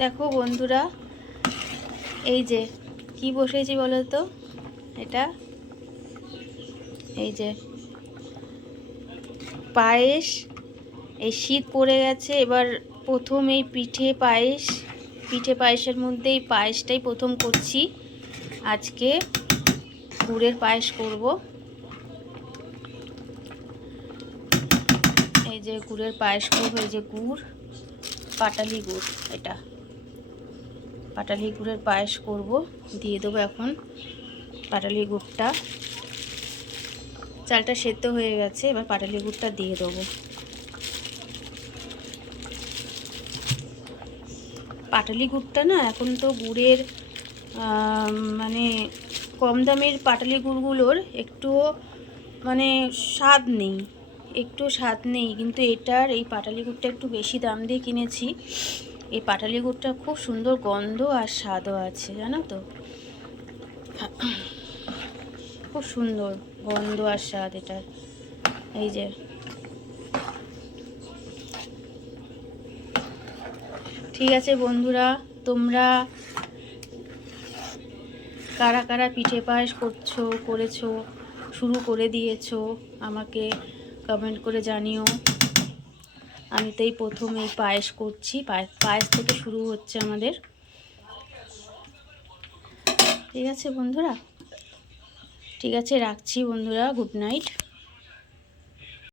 দেখো বন্ধুরা, এই যে কি বসেছি বলো তো, এটা এই যে পায়েস। এই শীত পড়ে গেছে, এবার প্রথম এই পিঠে পায়েসের মধ্যে এই পায়েসটাই প্রথম করছি। আজকে গুড়ের পায়েস করব। এই যে গুড়ের পায়েস করবো, এই যে গুড়, পাটালি গুড়, এটা পাটালি গুড়ের পায়েস করব। দিয়ে দেবো এখন পাটালি গুড়টা। চালটা সেদ্ধ হয়ে গেছে, এবার পাটালি গুড়টা দিয়ে দেবো। পাটালি গুড়টা না, এখন তো গুড়ের মানে কম দামের পাটালি গুড়গুলোর একটুও মানে স্বাদ নেই, কিন্তু এটার এই পাটালি গুড়টা একটু বেশি দাম দিয়ে কিনেছি। এই পাটালি গুড়টা খুব সুন্দর গন্ধ আর স্বাদও আছে, জানো তো, খুব সুন্দর গন্ধ আর স্বাদ এটার। এই যে ঠিক আছে বন্ধুরা, তোমরা কারা কারা পিঠে পায়েস করেছো, শুরু করে দিয়েছো, আমাকে কমেন্ট করে জানিও। আমি তো এই প্রথম এই পায়েস করছি, পায়েস থেকে শুরু হচ্ছে আমাদের। ঠিক আছে বন্ধুরা, ঠিক আছে, রাখছি বন্ধুরা, গুড নাইট।